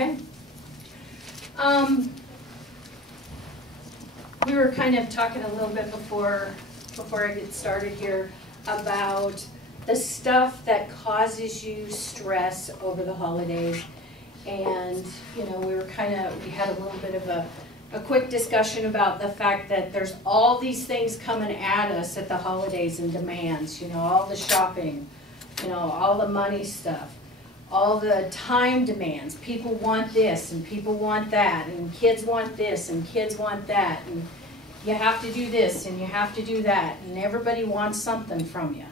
Okay. We were kind of talking a little bit before I get started here about the stuff that causes you stress over the holidays. And, you know, we had a little bit of a quick discussion about the fact that there's all these things coming at us at the holidays and demands, you know, all the shopping, you know, all the money stuff, all the time demands. People want this and people want that, and kids want this and kids want that, and you have to do this and you have to do that, and everybody wants something from you.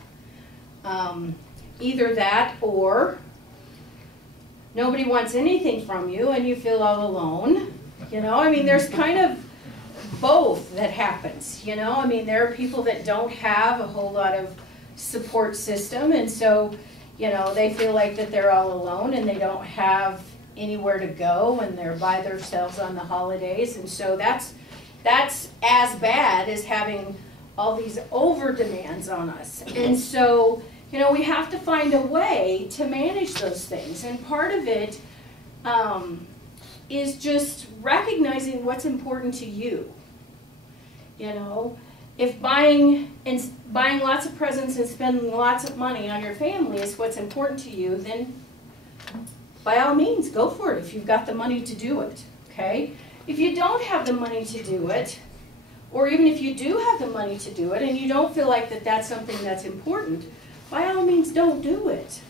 Either that or nobody wants anything from you and you feel all alone. You know, I mean, there's kind of both that happens, you know. I mean, there are people that don't have a whole lot of support system, and so, you know, they feel like that they're all alone and they don't have anywhere to go and they're by themselves on the holidays, and so that's as bad as having all these over demands on us. And so, you know, we have to find a way to manage those things, and part of it is just recognizing what's important to you. You know, if buying lots of presents and spending lots of money on your family is what's important to you, then by all means, go for it if you've got the money to do it, okay? If you don't have the money to do it, or even if you do have the money to do it and you don't feel like that that's something that's important, by all means, don't do it.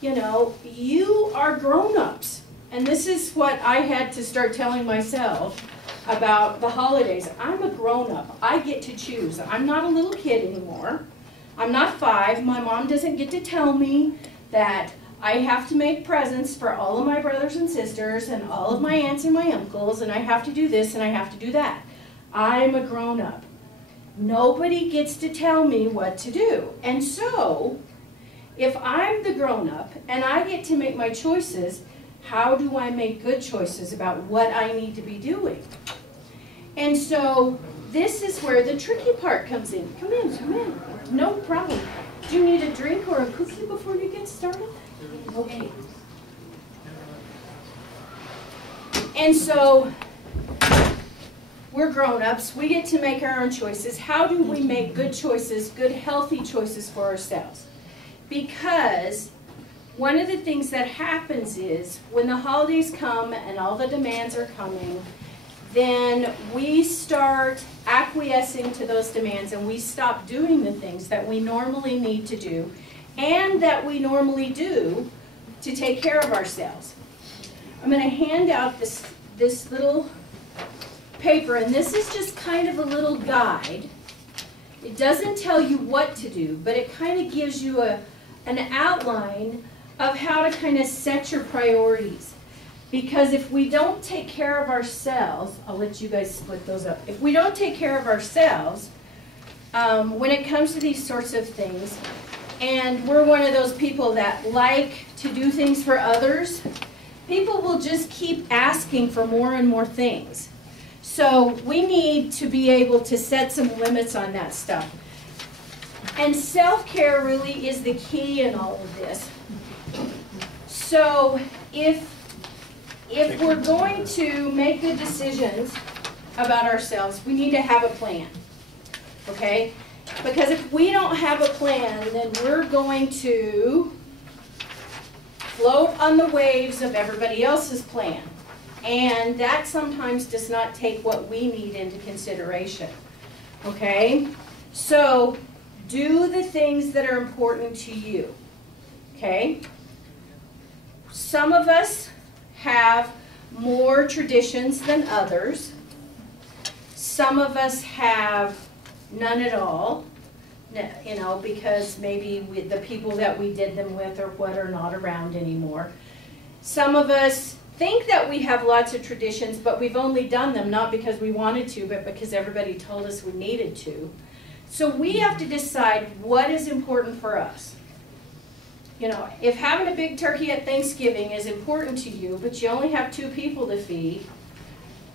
You know, you are grown-ups. And this is what I had to start telling myself about the holidays. I'm a grown-up. I get to choose. I'm not a little kid anymore. I'm not 5. My mom doesn't get to tell me that I have to make presents for all of my brothers and sisters and all of my aunts and my uncles, and I have to do this and I have to do that. I'm a grown-up. Nobody gets to tell me what to do. And so, if I'm the grown-up and I get to make my choices, how do I make good choices about what I need to be doing? And so this is where the tricky part comes in. Come in, come in. No problem. Do you need a drink or a cookie before you get started? Okay. And so we're grown-ups. We get to make our own choices. How do we make good choices, good healthy choices for ourselves? Because one of the things that happens is when the holidays come and all the demands are coming, then we start acquiescing to those demands and we stop doing the things that we normally need to do and that we normally do to take care of ourselves. I'm going to hand out this little paper, and this is just kind of a little guide. It doesn't tell you what to do, but it kind of gives you an outline of how to kind of set your priorities. Because if we don't take care of ourselves, I'll let you guys split those up. If we don't take care of ourselves, when it comes to these sorts of things, and we're one of those people that like to do things for others, people will just keep asking for more and more things. So we need to be able to set some limits on that stuff. And self-care really is the key in all of this. So if we're going to make good decisions about ourselves, we need to have a plan, okay? Because if we don't have a plan, then we're going to float on the waves of everybody else's plan. And that sometimes does not take what we need into consideration, okay? So do the things that are important to you, okay? Some of us have more traditions than others. Some of us have none at all, you know, because maybe the people that we did them with or what are not around anymore. Some of us think that we have lots of traditions, but we've only done them not because we wanted to, but because everybody told us we needed to. So we have to decide what is important for us. You know, if having a big turkey at Thanksgiving is important to you, but you only have 2 people to feed,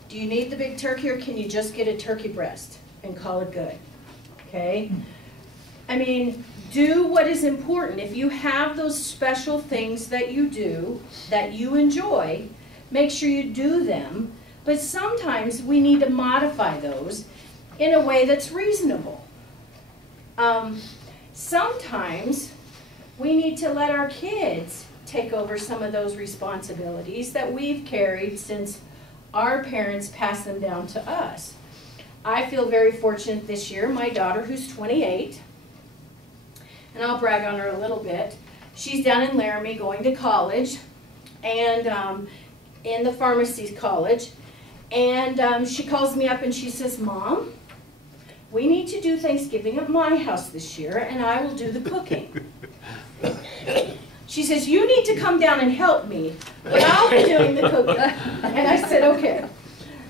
do you need the big turkey, or can you just get a turkey breast and call it good? Okay? I mean, do what is important. If you have those special things that you do, that you enjoy, make sure you do them, but sometimes we need to modify those in a way that's reasonable. Sometimes we need to let our kids take over some of those responsibilities that we've carried since our parents passed them down to us. I feel very fortunate this year. My daughter, who's 28, and I'll brag on her a little bit, she's down in Laramie going to college, and in the pharmacy college, and she calls me up and she says, "Mom, we need to do Thanksgiving at my house this year, and I will do the cooking." She says, "You need to come down and help me, but I'll be doing the cooking." And I said, okay.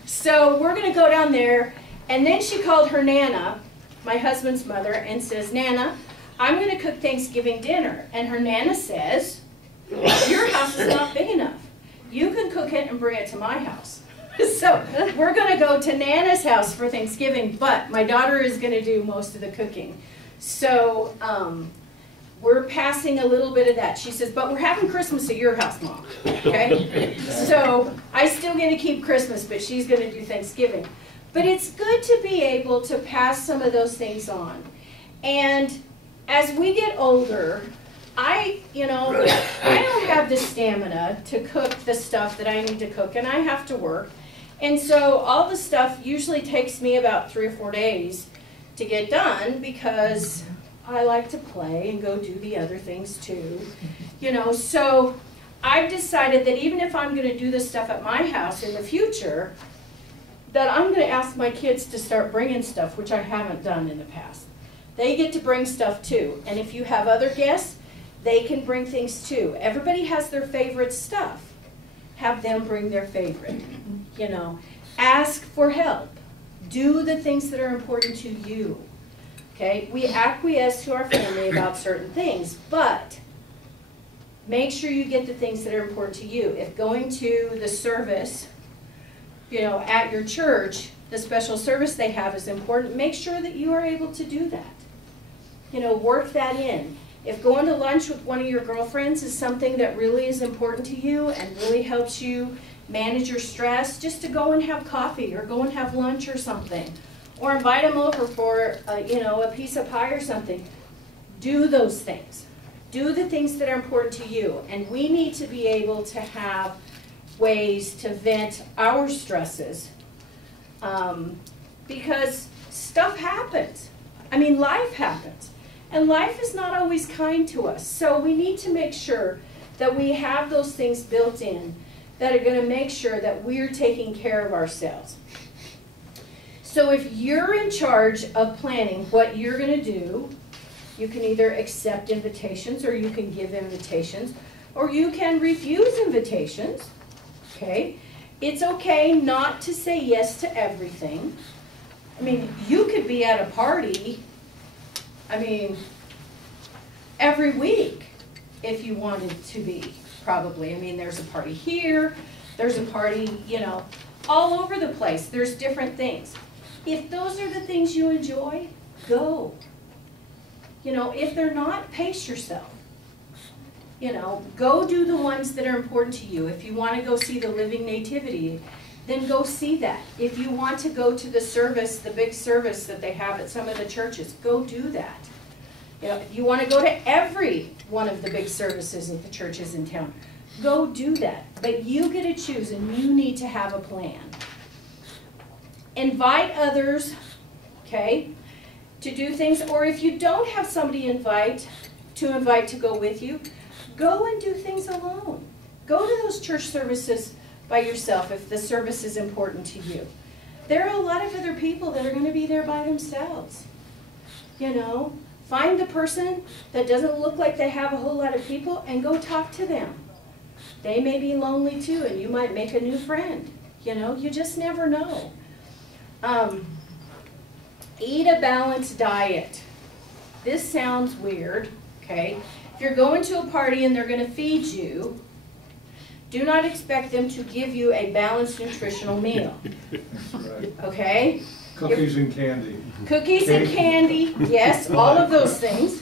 So we're going to go down there, and then she called her Nana, my husband's mother, and says, "Nana, I'm going to cook Thanksgiving dinner." And her Nana says, "Your house is not big enough. You can cook it and bring it to my house." So we're going to go to Nana's house for Thanksgiving, but my daughter is going to do most of the cooking. So we're passing a little bit of that. She says, "But we're having Christmas at your house, Mom." Okay? So I still get to keep Christmas, but she's going to do Thanksgiving. But it's good to be able to pass some of those things on. And as we get older, I don't have the stamina to cook the stuff that I need to cook, and I have to work. And so all the stuff usually takes me about 3 or 4 days to get done, because I like to play and go do the other things too. So I've decided that even if I'm going to do this stuff at my house in the future, that I'm going to ask my kids to start bringing stuff, which I haven't done in the past. They get to bring stuff too. And if you have other guests, they can bring things too. Everybody has their favorite stuff. Have them bring their favorite. Ask for help. Do the things that are important to you. Okay? We acquiesce to our family about certain things, but make sure you get the things that are important to you. If going to the service, at your church, the special service they have is important, make sure that you are able to do that. Work that in. If going to lunch with one of your girlfriends is something that really is important to you and really helps you manage your stress, just to go and have coffee or go and have lunch or something. Or invite them over for, a piece of pie or something. Do those things. Do the things that are important to you. And we need to be able to have ways to vent our stresses, because stuff happens. Life happens. And life is not always kind to us. So we need to make sure that we have those things built in that are going to make sure that we're taking care of ourselves. So if you're in charge of planning what you're going to do, you can either accept invitations, or you can give invitations, or you can refuse invitations. Okay? It's okay not to say yes to everything. You could be at a party, every week if you wanted to be, probably. There's a party here, there's a party, all over the place. There's different things. If those are the things you enjoy, go. If they're not, pace yourself. Go do the ones that are important to you. If you want to go see the Living Nativity, then go see that. If you want to go to the service, the big service that they have at some of the churches, go do that. If you want to go to every one of the big services at the churches in town, go do that. But you get to choose, and you need to have a plan. Invite others, okay, to do things. Or if you don't have somebody to go with you, go and do things alone. Go to those church services by yourself if the service is important to you. There are a lot of other people that are going to be there by themselves. Find the person that doesn't look like they have a whole lot of people and go talk to them. They may be lonely too, and you might make a new friend. You just never know. Eat a balanced diet. This sounds weird, okay? If you're going to a party and they're going to feed you, do not expect them to give you a balanced nutritional meal. Right. Okay? Cookies and candy. Cookies and candy, yes, all of those things.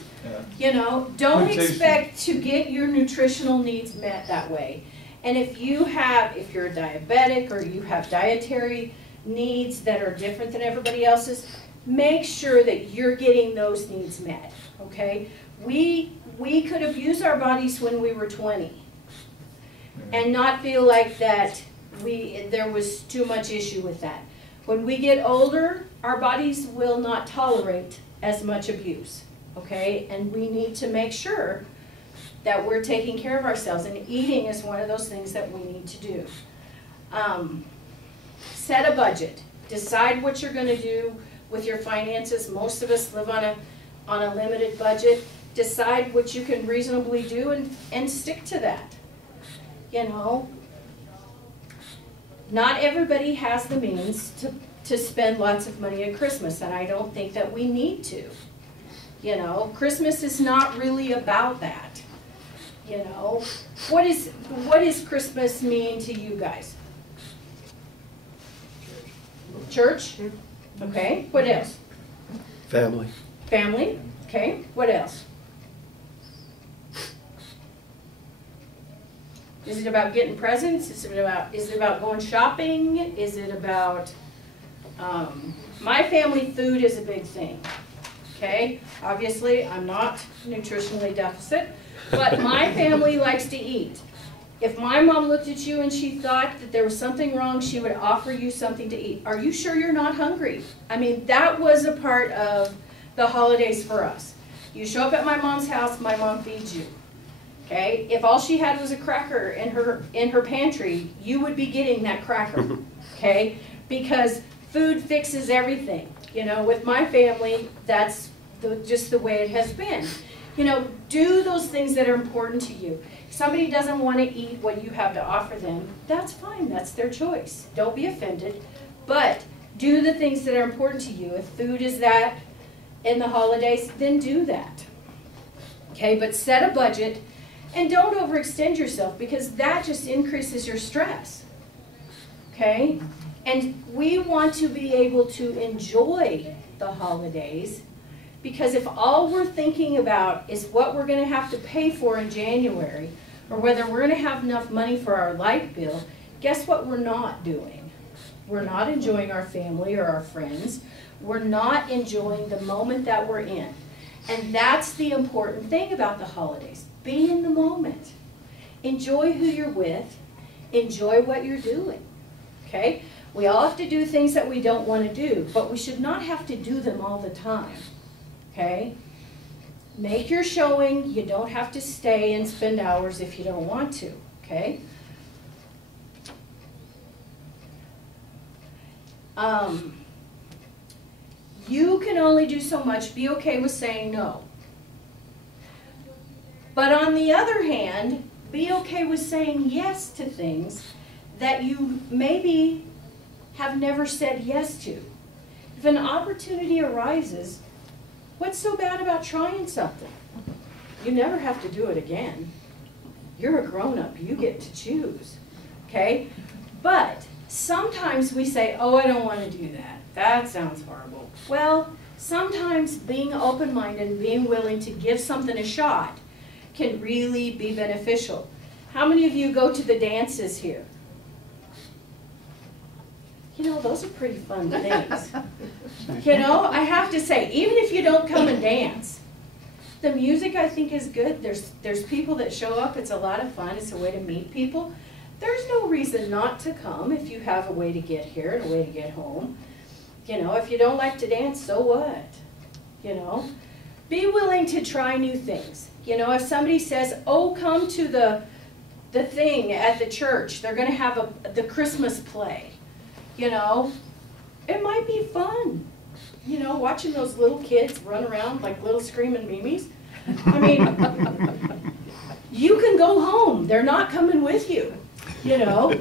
Yeah. Don't expect to get your nutritional needs met that way. And if you're a diabetic or you have dietary needs that are different than everybody else's, make sure that you're getting those needs met, okay? We could abuse our bodies when we were 20 and not feel like that there was too much issue with that. When we get older, our bodies will not tolerate as much abuse, okay? And we need to make sure that we're taking care of ourselves, and eating is one of those things that we need to do. Set a budget. Decide what you're going to do with your finances. Most of us live on a limited budget. Decide what you can reasonably do and stick to that. You know, not everybody has the means to spend lots of money at Christmas, and I don't think that we need to. You know, Christmas is not really about that. You know, what does Christmas mean to you guys? Church? Okay, what else? Family. Family, okay, what else? Is it about getting presents? Is it about going shopping? Is it about, my family, food is a big thing, okay? Obviously, I'm not nutritionally deficit, but my family likes to eat. If my mom looked at you and she thought that there was something wrong, she would offer you something to eat. Are you sure you're not hungry? I mean, that was a part of the holidays for us. You show up at my mom's house, my mom feeds you. Okay? If all she had was a cracker in her pantry, you would be getting that cracker. Okay? Because food fixes everything. You know, with my family, that's just the way it has been. You know, do those things that are important to you. If somebody doesn't want to eat what you have to offer them, that's fine. That's their choice. Don't be offended. But do the things that are important to you. If food is that in the holidays, then do that. Okay? But set a budget. And don't overextend yourself, because that just increases your stress, okay? And we want to be able to enjoy the holidays, because if all we're thinking about is what we're going to have to pay for in January, or whether we're going to have enough money for our light bill, guess what we're not doing? We're not enjoying our family or our friends. We're not enjoying the moment that we're in. And that's the important thing about the holidays. Be in the moment. Enjoy who you're with. Enjoy what you're doing. Okay? We all have to do things that we don't want to do, but we should not have to do them all the time. Okay? Make your showing. You don't have to stay and spend hours if you don't want to. Okay? You can only do so much. Be okay with saying no. But on the other hand, be okay with saying yes to things that you maybe have never said yes to. If an opportunity arises, what's so bad about trying something? You never have to do it again. You're a grown-up. You get to choose. Okay? But sometimes we say, oh, I don't want to do that. That sounds horrible. Well, sometimes being open-minded and being willing to give something a shot can really be beneficial. How many of you go to the dances here? You know, those are pretty fun things. You know, I have to say, even if you don't come and dance, the music I think is good. There's people that show up. It's a lot of fun. It's a way to meet people. There's no reason not to come if you have a way to get here and a way to get home. You know, if you don't like to dance, so what? You know, be willing to try new things. You know, if somebody says, oh, come to the thing at the church, they're going to have the Christmas play, you know, it might be fun. You know, watching those little kids run around like little screaming mimes. I mean, you can go home. They're not coming with you, you know.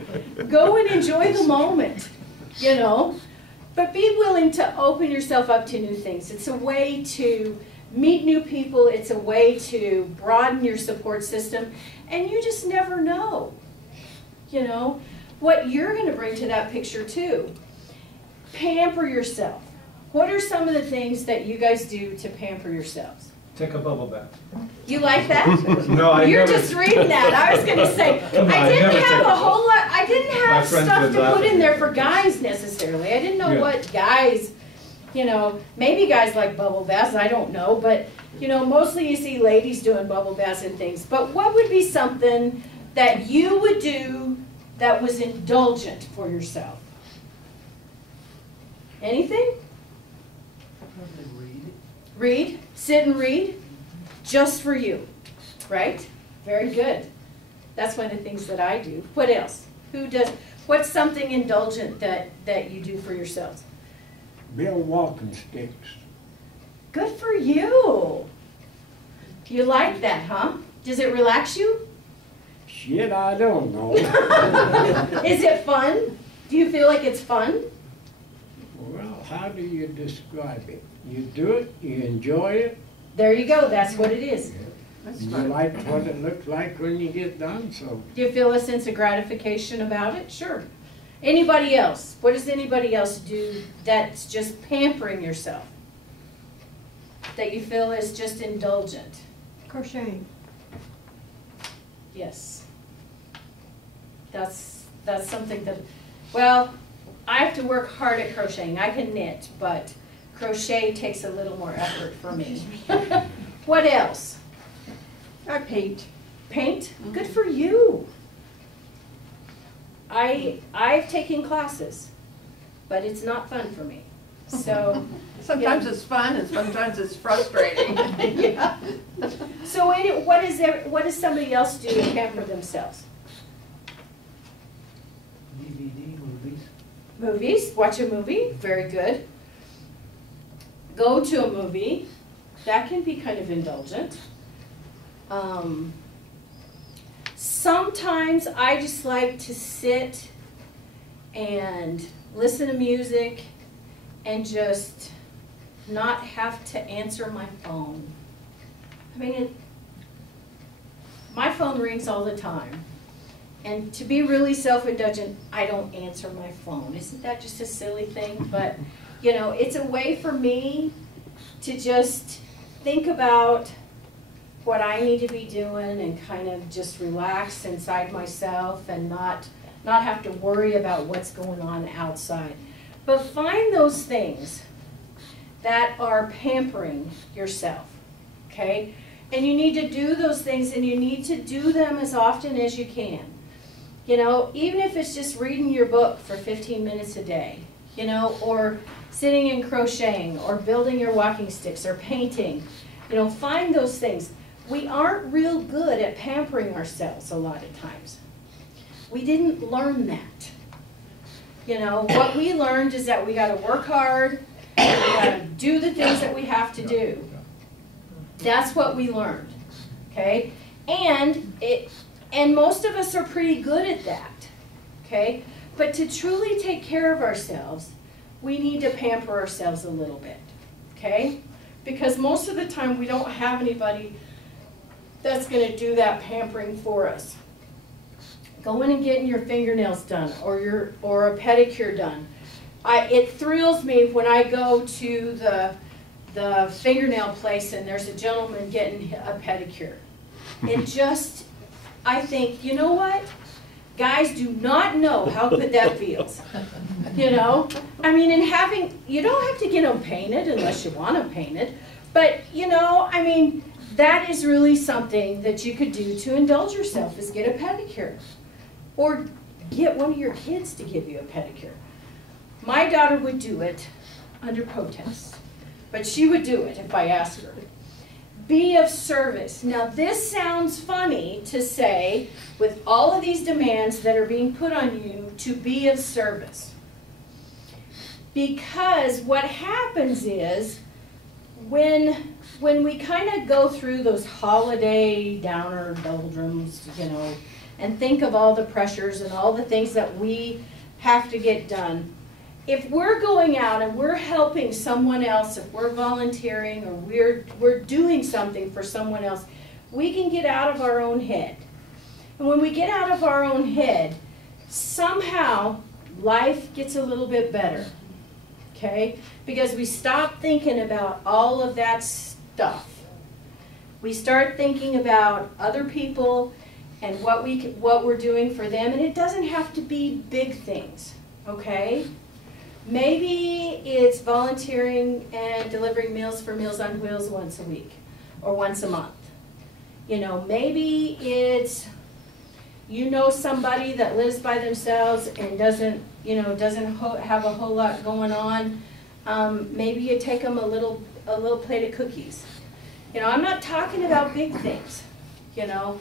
Go and enjoy the moment, you know. But be willing to open yourself up to new things. It's a way to meet new people. It's a way to broaden your support system. And you just never know, you know, what you're going to bring to that picture too. Pamper yourself. What are some of the things that you guys do to pamper yourselves? Take a bubble bath. You like that? No, I You're never. just reading that. I was gonna say, Come on, I didn't never have take a whole lot, I didn't My have friends stuff would to laugh put at in there me. for guys necessarily. I didn't know Yeah. what guys, you know, maybe guys like bubble baths, I don't know, but, you know, mostly you see ladies doing bubble baths and things. But what would be something that you would do that was indulgent for yourself? Anything? Probably read. Read, sit and read, just for you, right? Very good. That's one of the things that I do. What else? Who does, what's something indulgent that you do for yourselves? Build walking sticks. Good for you. You like that, huh? Does it relax you? Shit, I don't know. Is it fun? Do you feel like it's fun? Well, how do you describe it? You do it, you enjoy it, There you go, that's what it is. That's you fun. like what it looks like when you get done, so. Do you feel a sense of gratification about it? Sure. Anybody else? What does anybody else do that's just pampering yourself? That you feel is just indulgent? Crocheting. Yes. That's something that, well, I have to work hard at crocheting. I can knit, but crochet takes a little more effort for me. What else? I paint. Paint? Good for you. I've taken classes, but it's not fun for me. So, Sometimes it's fun and sometimes it's frustrating. yeah. So what does somebody else do to pamper themselves? DVD movies. Movies, watch a movie, very good. Go to a movie, that can be kind of indulgent. Sometimes I just like to sit and listen to music and just not have to answer my phone. I mean, my phone rings all the time. And to be really self-indulgent, I don't answer my phone. Isn't that just a silly thing? But, you know, it's a way for me to just think about what I need to be doing and kind of just relax inside myself and not have to worry about what's going on outside. But find those things that are pampering yourself, okay? And you need to do those things, and you need to do them as often as you can. You know, even if it's just reading your book for 15 minutes a day, you know, or sitting and crocheting, or building your walking sticks, or painting. You know, find those things. We aren't real good at pampering ourselves a lot of times. We didn't learn that. You know, what we learned is that we got to work hard, we got to do the things that we have to do. That's what we learned, okay? And most of us are pretty good at that, okay? But to truly take care of ourselves, we need to pamper ourselves a little bit, okay? Because most of the time we don't have anybody that's going to do that pampering for us. Going and getting your fingernails done or a pedicure done. It thrills me when I go to the fingernail place and there's a gentleman getting a pedicure. It just, I think, you know what? Guys do not know how good that feels. You know? I mean, you don't have to get them painted unless you want them painted. But, you know, I mean, that is really something that you could do to indulge yourself, is get a pedicure. Or get one of your kids to give you a pedicure. My daughter would do it under protest, but she would do it if I asked her. Be of service. Now this sounds funny to say with all of these demands that are being put on you to be of service. Because what happens is when we kind of go through those holiday downer doldrums, you know, and think of all the pressures and all the things that we have to get done, if we're going out and we're helping someone else, if we're volunteering or we're doing something for someone else, we can get out of our own head. And when we get out of our own head, somehow life gets a little bit better, okay? Because we stop thinking about all of that stuff. We start thinking about other people and what we're doing for them, and it doesn't have to be big things, okay? Maybe it's volunteering and delivering meals for Meals on Wheels once a week or once a month. You know, maybe it's, you know, somebody that lives by themselves and doesn't have a whole lot going on. Maybe you take them a little plate of cookies. You know, I'm not talking about big things. You know,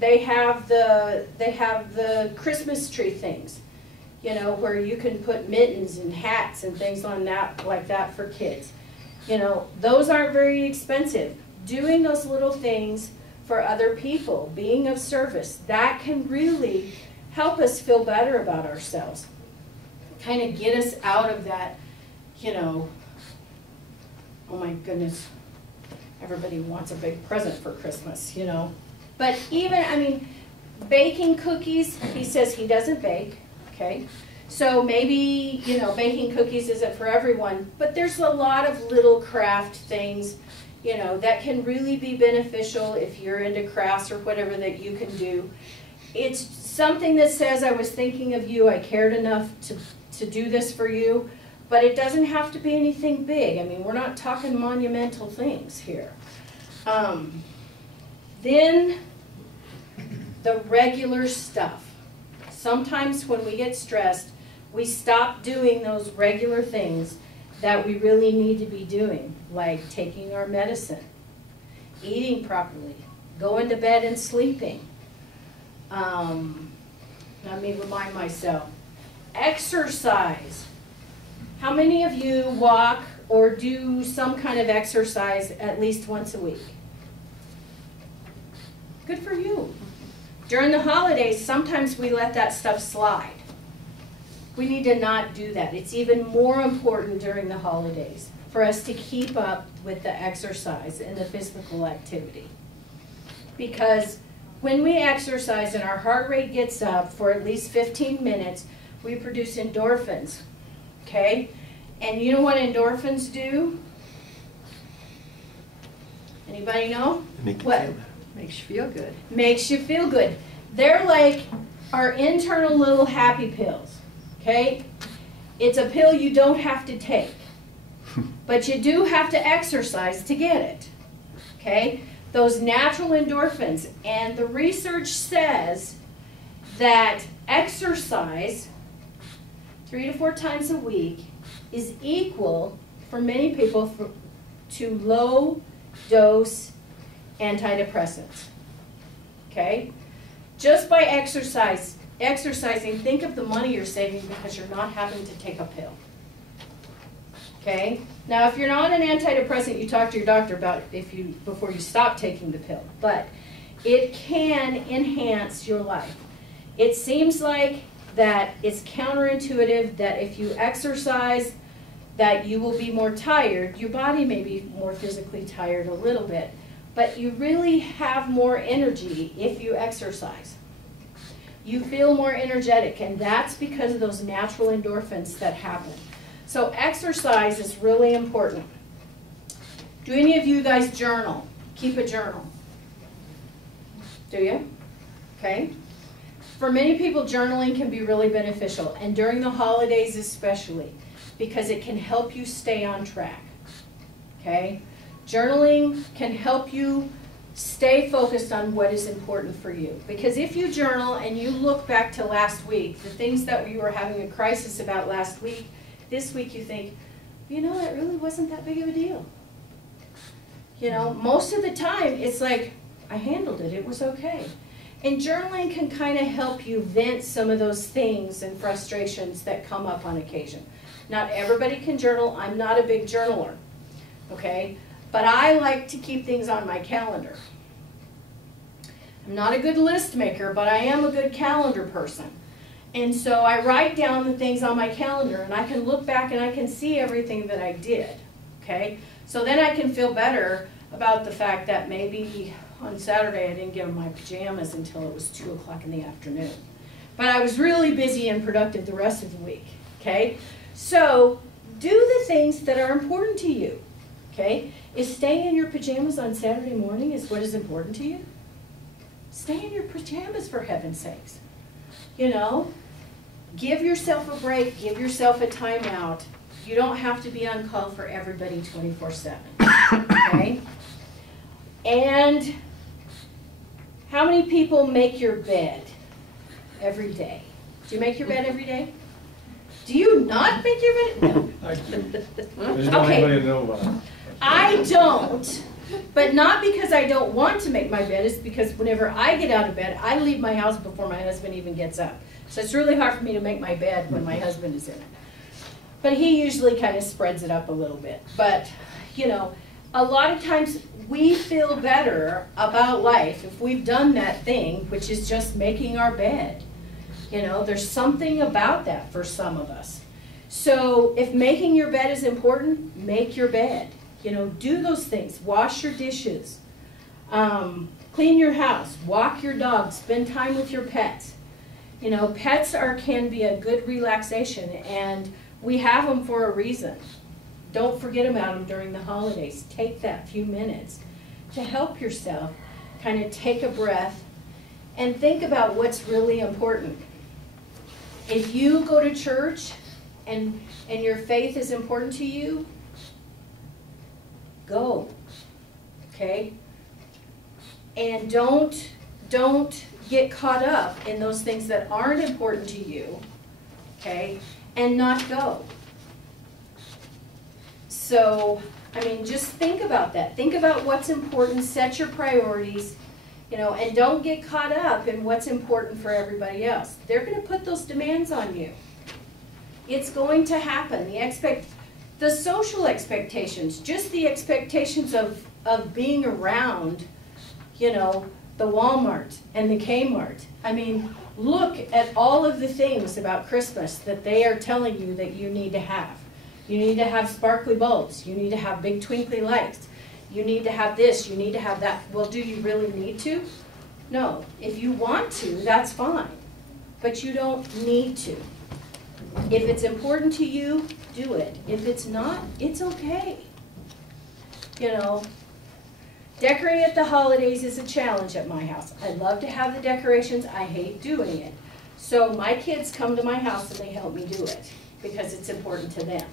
they have the Christmas tree things. You know, where you can put mittens and hats and things on that like that for kids. You know, those aren't very expensive. Doing those little things for other people, being of service, that can really help us feel better about ourselves. Kind of get us out of that, you know, oh my goodness, everybody wants a big present for Christmas, you know. But even, I mean, baking cookies, he says he doesn't bake, okay? So maybe, you know, baking cookies isn't for everyone, but there's a lot of little craft things, you know, that can really be beneficial if you're into crafts or whatever that you can do. It's something that says, I was thinking of you, I cared enough to do this for you, but it doesn't have to be anything big. I mean, we're not talking monumental things here. Then the regular stuff. Sometimes when we get stressed, we stop doing those regular things that we really need to be doing, like taking our medicine, eating properly, going to bed and sleeping. Let me remind myself. Exercise. How many of you walk or do some kind of exercise at least once a week? Good for you. During the holidays, sometimes we let that stuff slide. We need to not do that. It's even more important during the holidays for us to keep up with the exercise and the physical activity. Because when we exercise and our heart rate gets up for at least 15 minutes, we produce endorphins, okay? And you know what endorphins do? Anybody know? What? Makes you feel good. Makes you feel good. They're like our internal little happy pills, okay? It's a pill you don't have to take, but you do have to exercise to get it, okay? Those natural endorphins, and the research says that exercise 3 to 4 times a week is equal, for many people, to low-dose antidepressants, okay? Just by exercising, think of the money you're saving because you're not having to take a pill, okay? Now, if you're not an antidepressant, you talk to your doctor about before you stop taking the pill, but it can enhance your life. It seems like that it's counterintuitive that if you exercise, that you will be more tired. Your body may be more physically tired a little bit, but you really have more energy if you exercise. You feel more energetic, and that's because of those natural endorphins that happen. So exercise is really important. Do any of you guys journal? Keep a journal. Do you? Okay. For many people, journaling can be really beneficial, and during the holidays especially, because it can help you stay on track. Okay? Journaling can help you stay focused on what is important for you. Because if you journal and you look back to last week, the things that you were having a crisis about last week, this week you think, you know, it really wasn't that big of a deal. You know, most of the time it's like, I handled it, it was okay. And journaling can kind of help you vent some of those things and frustrations that come up on occasion. Not everybody can journal. I'm not a big journaler, okay? But I like to keep things on my calendar. I'm not a good list maker, but I am a good calendar person. And so I write down the things on my calendar, and I can look back and I can see everything that I did, okay? So then I can feel better about the fact that maybe on Saturday I didn't get in my pajamas until it was 2 o'clock in the afternoon. But I was really busy and productive the rest of the week, okay? So do the things that are important to you. Okay? Is staying in your pajamas on Saturday morning is what is important to you? Stay in your pajamas, for heaven's sakes. You know? Give yourself a break. Give yourself a timeout. You don't have to be on call for everybody 24/7. Okay? And how many people make your bed every day? Do you make your bed every day? Do you not make your bed? No. I do. I just don't Okay. anybody know about it. I don't, but not because I don't want to make my bed. It's because whenever I get out of bed, I leave my house before my husband even gets up. So it's really hard for me to make my bed when my husband is in it. But he usually kind of spreads it up a little bit. But, you know, a lot of times we feel better about life if we've done that thing, which is just making our bed. You know, there's something about that for some of us. So if making your bed is important, make your bed. You know, do those things. Wash your dishes. Clean your house. Walk your dog. Spend time with your pets. You know, pets can be a good relaxation, and we have them for a reason. Don't forget about them during the holidays. Take that few minutes to help yourself kind of take a breath and think about what's really important. If you go to church and your faith is important to you, go, okay? And don't get caught up in those things that aren't important to you, okay? And not go. So, I mean, just think about that. Think about what's important, set your priorities, you know, and don't get caught up in what's important for everybody else. They're going to put those demands on you. It's going to happen. The social expectations, just the expectations of being around, you know, the Walmart and the Kmart. I mean, look at all of the things about Christmas that they are telling you that you need to have. You need to have sparkly bulbs. You need to have big twinkly lights. You need to have this, you need to have that. Well, do you really need to? No. If you want to, that's fine. But you don't need to. If it's important to you, do it. If it's not, it's okay. You know, decorating at the holidays is a challenge at my house. I love to have the decorations. I hate doing it. So my kids come to my house and they help me do it because it's important to them.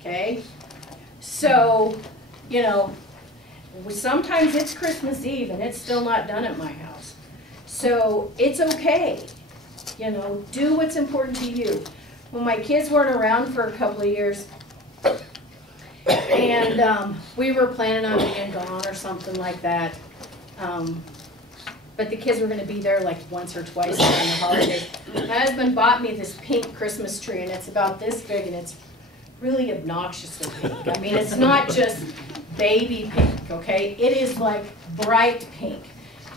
Okay? So, you know, sometimes it's Christmas Eve and it's still not done at my house. So it's okay. You know, do what's important to you. When my kids weren't around for a couple of years, and we were planning on being gone or something like that, but the kids were going to be there like once or twice during the holidays. My husband bought me this pink Christmas tree, and it's about this big, and it's really obnoxiously pink. I mean, it's not just baby pink, okay? It is like bright pink.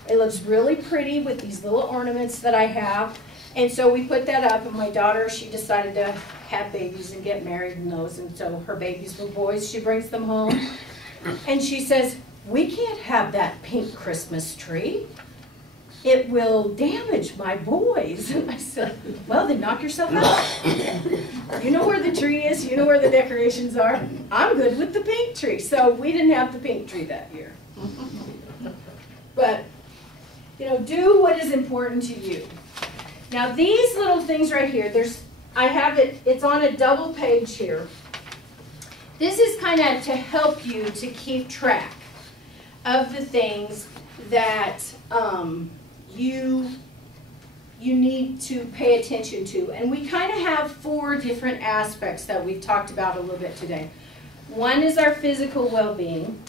It looks really pretty with these little ornaments that I have. And so we put that up, and my daughter, she decided to have babies and get married and those, and so her babies were boys. She brings them home, and she says, "We can't have that pink Christmas tree. It will damage my boys." And I said, "Well, then knock yourself out. You know where the tree is. You know where the decorations are. I'm good with the pink tree." So we didn't have the pink tree that year. But, you know, do what is important to you. Now these little things right here, I have it, it's on a double page here. This is kind of to help you to keep track of the things that you need to pay attention to. And we kind of have 4 different aspects that we've talked about a little bit today. One is our physical well-being,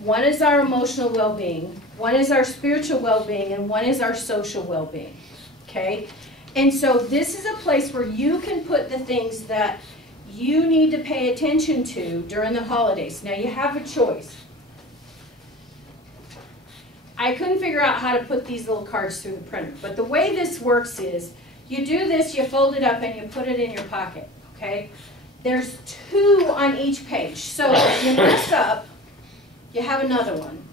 one is our emotional well-being, one is our spiritual well-being, and one is our social well-being. Okay? And so this is a place where you can put the things that you need to pay attention to during the holidays. Now you have a choice. I couldn't figure out how to put these little cards through the printer, but the way this works is you do this, you fold it up, and you put it in your pocket. Okay? There's 2 on each page. So if you mess up, you have another one.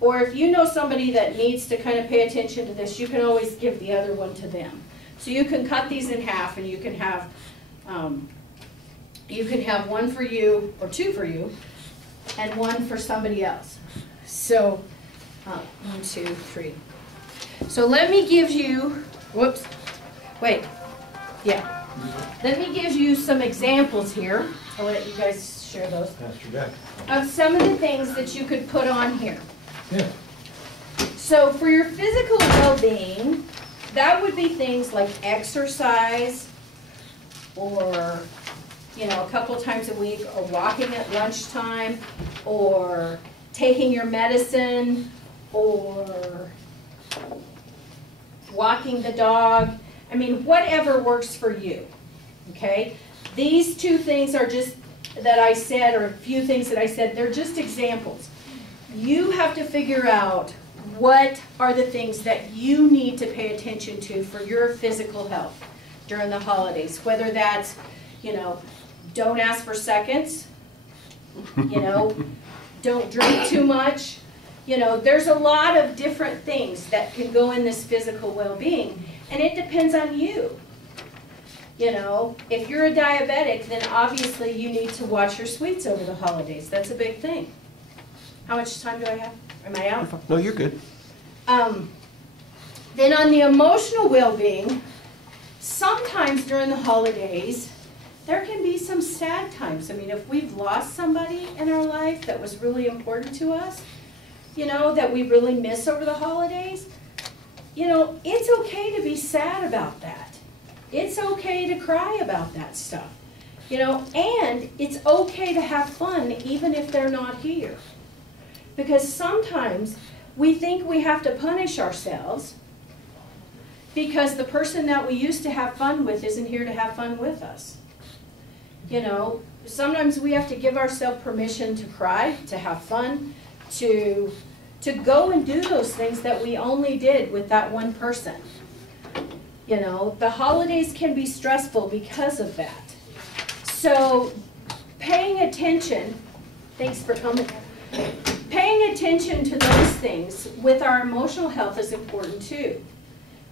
Or if you know somebody that needs to kind of pay attention to this, you can always give the other one to them. So you can cut these in half, and you can have 1 for you or 2 for you, and one for somebody else. So, 1, 2, 3. So let me give you, whoops, wait, yeah. Let me give you some examples here. I'll let you guys share those. Pass your deck. Of some of the things that you could put on here. Yeah. So for your physical well-being, that would be things like exercise, or, you know, a couple times a week, or walking at lunchtime, or taking your medicine, or walking the dog. I mean, whatever works for you, okay? These 2 things are just, that I said, or a few things that I said, they're just examples. You have to figure out what are the things that you need to pay attention to for your physical health during the holidays. Whether that's, you know, don't ask for seconds, you know, don't drink too much. You know, there's a lot of different things that can go in this physical well-being, and it depends on you. You know, if you're a diabetic, then obviously you need to watch your sweets over the holidays. That's a big thing. How much time do I have? Am I out? No, you're good. Then on the emotional well-being, sometimes during the holidays, there can be some sad times. I mean, if we've lost somebody in our life that was really important to us, you know, that we really miss over the holidays, you know, it's okay to be sad about that. It's okay to cry about that stuff. You know, and it's okay to have fun even if they're not here. Because sometimes we think we have to punish ourselves because the person that we used to have fun with isn't here to have fun with us. You know, sometimes we have to give ourselves permission to cry, to have fun, to go and do those things that we only did with that one person. You know, the holidays can be stressful because of that. So paying attention, thanks for coming. Paying attention to those things with our emotional health is important too.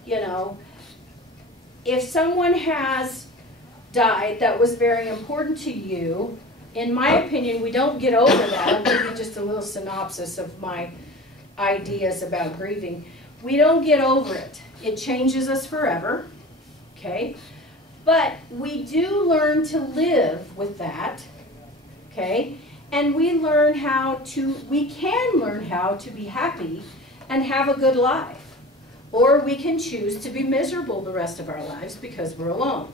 You know, if someone has died that was very important to you, in my opinion, we don't get over that. I'll give you just a little synopsis of my ideas about grieving. We don't get over it. It changes us forever, okay? But we do learn to live with that, okay? And we can learn how to be happy and have a good life. Or we can choose to be miserable the rest of our lives because we're alone.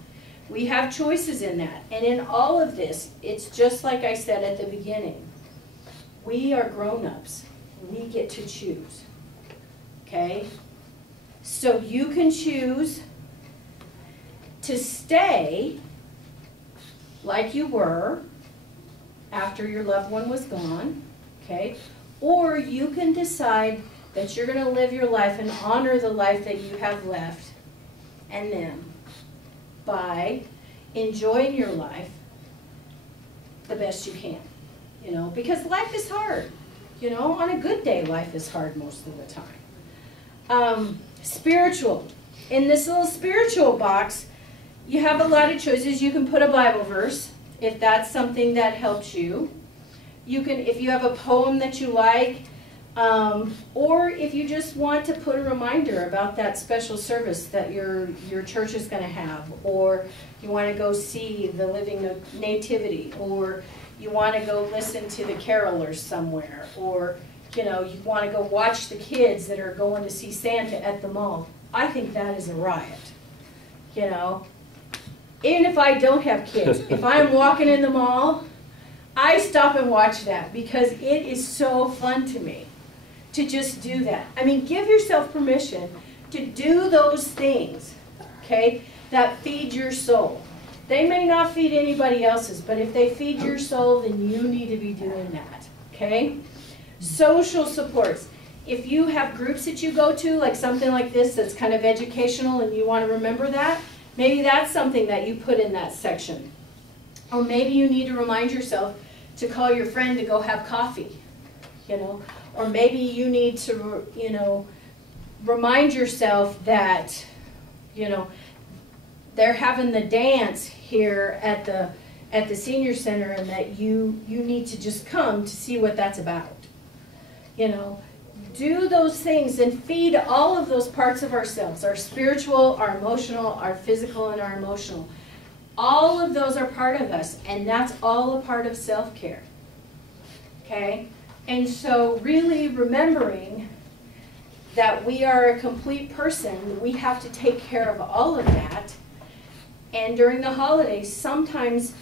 We have choices in that. And in all of this, it's just like I said at the beginning. We are grown-ups. We get to choose, okay? So you can choose to stay like you were after your loved one was gone, okay? Or you can decide that you're going to live your life and honor the life that you have left and them by enjoying your life the best you can, you know, because life is hard. You know, on a good day, life is hard most of the time. Spiritual. In this little spiritual box, you have a lot of choices. You can put a Bible verse, if that's something that helps you. You can, if you have a poem that you like, or if you just want to put a reminder about that special service that your church is going to have, or you want to go see the Living Nativity, or you want to go listen to the carolers somewhere, or you know, you want to go watch the kids that are going to see Santa at the mall. I think that is a riot, you know. Even if I don't have kids, if I'm walking in the mall, I stop and watch that because it is so fun to me to just do that. I mean, give yourself permission to do those things, okay, that feed your soul. They may not feed anybody else's, but if they feed your soul, then you need to be doing that, okay? Social supports. If you have groups that you go to, like something like this that's kind of educational and you want to remember that, maybe that's something that you put in that section. Or maybe you need to remind yourself to call your friend to go have coffee, you know. Or maybe you need to, you know, remind yourself that, you know, they're having the dance here at the at the senior center, and that you need to just come to see what that's about. You know, do those things and feed all of those parts of ourselves, our spiritual, our emotional, our physical, and our emotional. All of those are part of us, and that's all a part of self-care. Okay? And so really remembering that we are a complete person, we have to take care of all of that. And during the holidays, sometimes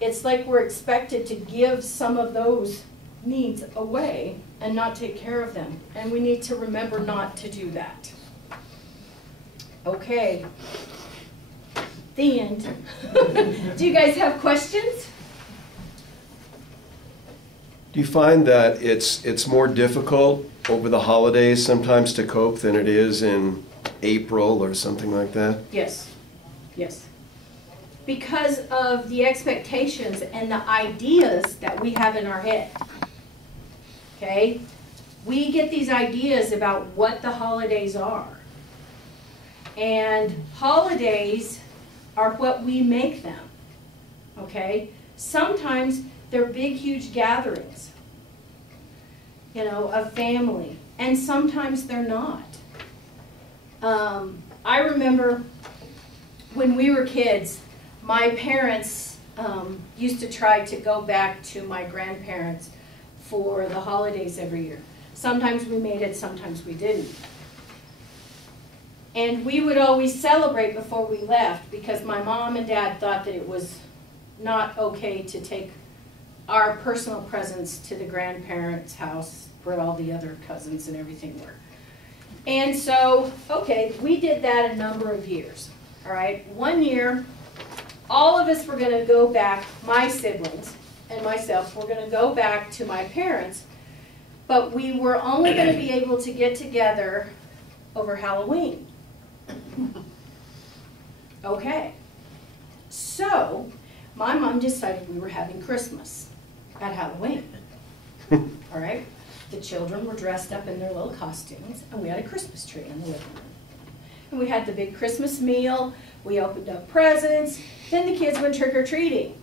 it's like we're expected to give some of those needs away and not take care of them. And we need to remember not to do that. Okay. The end. Do you guys have questions? Do you find that it's more difficult over the holidays sometimes to cope than it is in April or something like that? Yes. Yes. Because of the expectations and the ideas that we have in our head. Okay? We get these ideas about what the holidays are. And holidays are what we make them. Okay? Sometimes they're big, huge gatherings, you know, of family. And sometimes they're not. I remember when we were kids, my parents used to try to go back to my grandparents for the holidays every year. Sometimes we made it, sometimes we didn't. And we would always celebrate before we left because my mom and dad thought that it was not okay to take our personal presents to the grandparents' house where all the other cousins and everything were. And so, okay, we did that a number of years, all right? One year, all of us were going to go back, my siblings and myself were going to go back to my parents, but we were only going to be able to get together over Halloween. Okay, so my mom decided we were having Christmas at Halloween. All right, the children were dressed up in their little costumes, and we had a Christmas tree in the living room. And we had the big Christmas meal, we opened up presents, then the kids went trick-or-treating.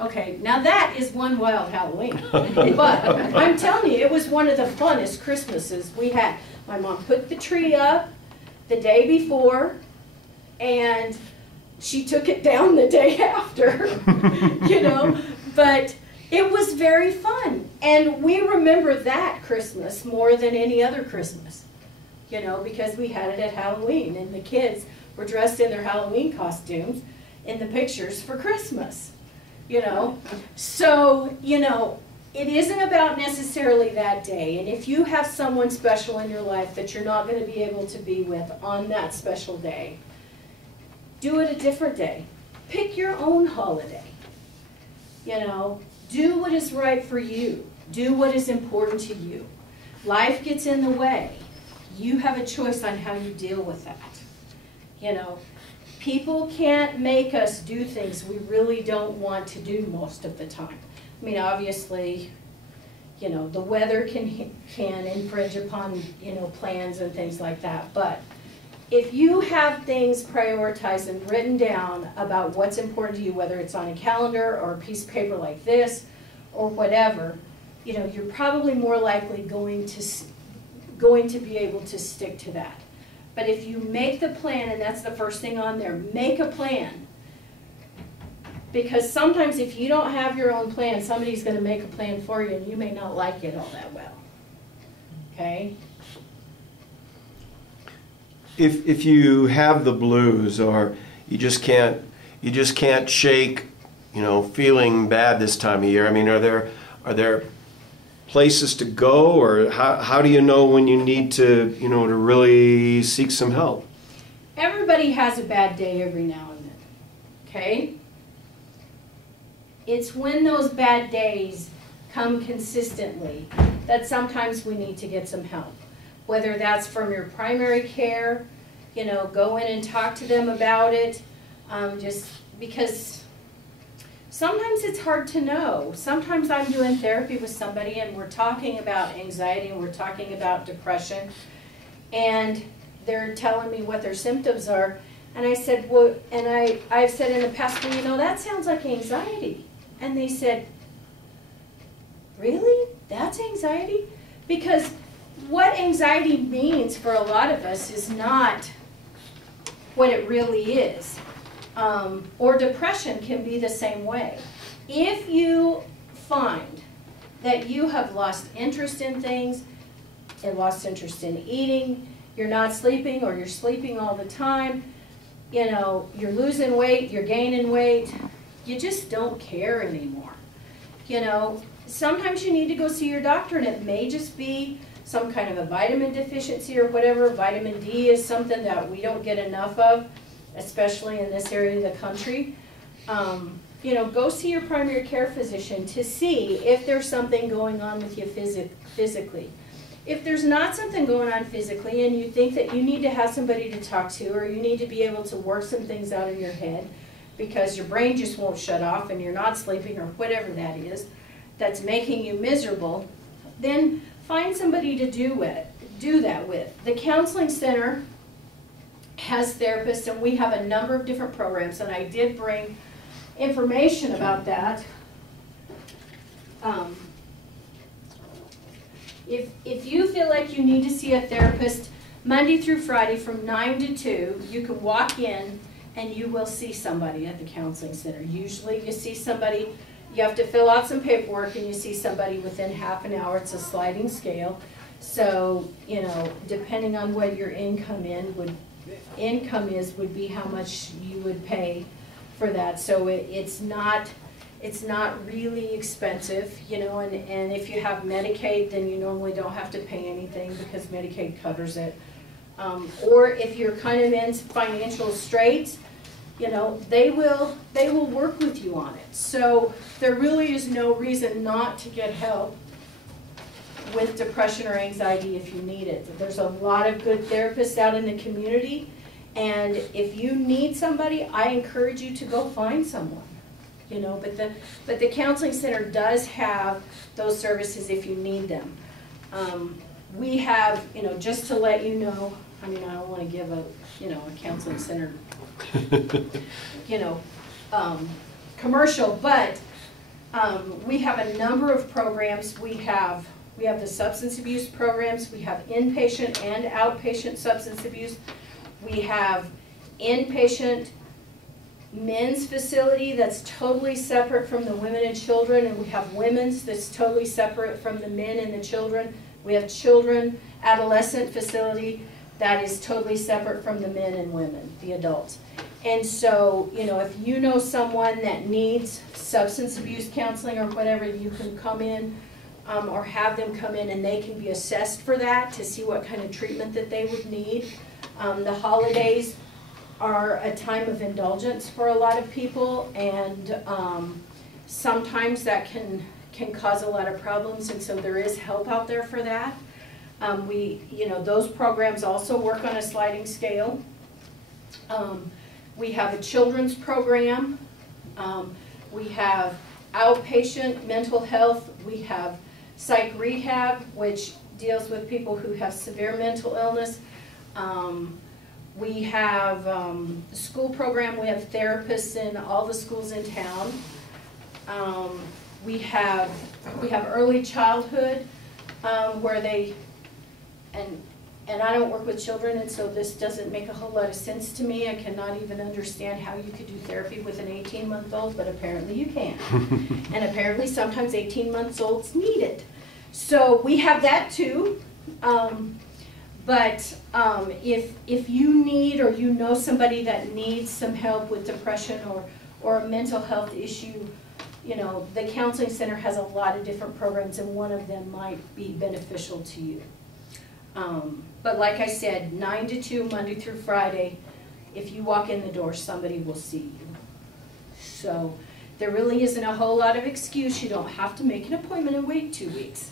Okay, now that is one wild Halloween. But I'm telling you, it was one of the funnest Christmases we had. My mom put the tree up the day before, and she took it down the day after, you know, but it was very fun. And we remember that Christmas more than any other Christmas, you know, because we had it at Halloween, and the kids were dressed in their Halloween costumes in the pictures for Christmas, you know. So, you know, it isn't about necessarily that day. And if you have someone special in your life that you're not going to be able to be with on that special day, do it a different day. Pick your own holiday. You know, do what is right for you. Do what is important to you. Life gets in the way. You have a choice on how you deal with that. You know, people can't make us do things we really don't want to do most of the time. I mean, obviously, you know, the weather can infringe upon, you know, plans and things like that. But if you have things prioritized and written down about what's important to you, whether it's on a calendar or a piece of paper like this or whatever, you know, you're probably more likely going to be able to stick to that. But if you make the plan, and that's the first thing on there, make a plan. Because sometimes if you don't have your own plan, somebody's going to make a plan for you, and you may not like it all that well. Okay? If you have the blues, or you just can't shake, you know, feeling bad this time of year. I mean, are there places to go, or how do you know when you need to, you know, to really seek some help? Everybody has a bad day every now and then. Okay? It's when those bad days come consistently that sometimes we need to get some help. Whether that's from your primary care, you know, go in and talk to them about it, just because sometimes it's hard to know. Sometimes I'm doing therapy with somebody and we're talking about anxiety and we're talking about depression, and they're telling me what their symptoms are, And I said, well, and I've said in the past, well, you know, that sounds like anxiety. And they said, really? That's anxiety? Because what anxiety means for a lot of us is not what it really is. Or depression can be the same way. If you find that you have lost interest in things, and lost interest in eating, you're not sleeping or you're sleeping all the time, you know, you're losing weight, you're gaining weight, you just don't care anymore. You know, sometimes you need to go see your doctor, and it may just be some kind of a vitamin deficiency or whatever. Vitamin D is something that we don't get enough of, especially in this area of the country. You know, go see your primary care physician to see if there's something going on with you physically. If there's not something going on physically and you think that you need to have somebody to talk to, or you need to be able to work some things out in your head because your brain just won't shut off and you're not sleeping or whatever that is that's making you miserable, then find somebody to do that with. The counseling center has therapists, and we have a number of different programs, and I did bring information about that. If you feel like you need to see a therapist Monday through Friday from 9 to 2, you can walk in and you will see somebody at the counseling center. Usually you see somebody, you have to fill out some paperwork, and you see somebody within half an hour. It's a sliding scale. So, you know, depending on what your income would be how much you would pay for that. So it's not really expensive, you know, and if you have Medicaid, then you normally don't have to pay anything because Medicaid covers it. Or if you're kind of in financial straits, you know, they will work with you on it. So there really is no reason not to get help with depression or anxiety if you need it. There's a lot of good therapists out in the community, and if you need somebody, I encourage you to go find someone. You know, but the counseling center does have those services if you need them. We have, you know, just to let you know, I mean, I don't want to give a counseling center, you know, commercial, but we have a number of programs. We have the substance abuse programs. We have inpatient and outpatient substance abuse. We have inpatient men's facility that's totally separate from the women and children, and we have women's that's totally separate from the men and the children. We have children, adolescent facility that is totally separate from the men and women, the adults. And so, you know, if you know someone that needs substance abuse counseling or whatever, you can come in or have them come in, and they can be assessed for that to see what kind of treatment that they would need. The holidays are a time of indulgence for a lot of people, and sometimes that can cause a lot of problems, and so there is help out there for that. You know, those programs also work on a sliding scale. We have a children's program. We have outpatient mental health. We have psych rehab, which deals with people who have severe mental illness. We have a school program. We have therapists in all the schools in town. We have early childhood where they, and I don't work with children, and so this doesn't make a whole lot of sense to me. I cannot even understand how you could do therapy with an 18-month-old, but apparently you can. And apparently sometimes 18-month-olds need it. So we have that too. But if you need, or you know somebody that needs some help with depression or a mental health issue, you know, the counseling center has a lot of different programs, and one of them might be beneficial to you. But like I said, 9 to 2, Monday through Friday. If you walk in the door, somebody will see you. So there really isn't a whole lot of excuse. You don't have to make an appointment and wait 2 weeks.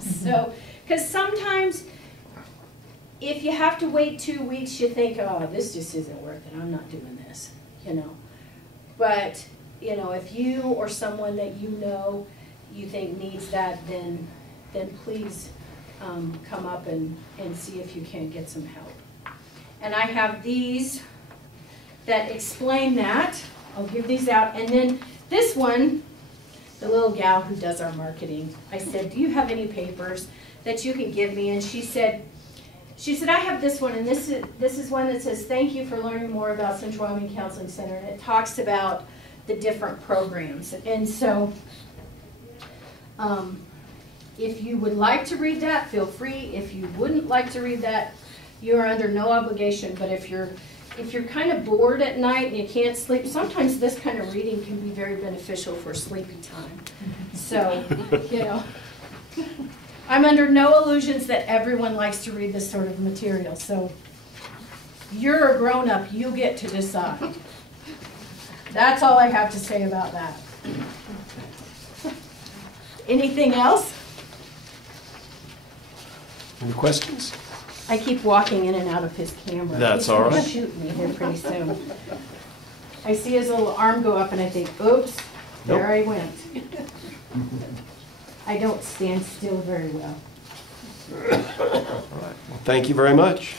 So, because sometimes if you have to wait 2 weeks, you think, oh, this just isn't worth it. I'm not doing this, you know. But, you know, if you or someone that you know you think needs that, then please come up and see if you can get some help. And I have these that explain that. I'll give these out. And then this one, the little gal who does our marketing, I said, do you have any papers that you can give me? And she said, I have this one, and this is one that says, thank you for learning more about Central Wyoming Counseling Center. And it talks about the different programs. And so, if you would like to read that, feel free. If you wouldn't like to read that, you are under no obligation. But if you're kind of bored at night and you can't sleep, sometimes this kind of reading can be very beneficial for sleepy time. So, you know, I'm under no illusions that everyone likes to read this sort of material. So, you're a grown-up, you get to decide. That's all I have to say about that. Anything else? Any questions? I keep walking in and out of his camera. That's He's all gonna right. shoot me here pretty soon. I see his little arm go up and I think, oops, there I went. I don't stand still very well. All right. Well, thank you very much.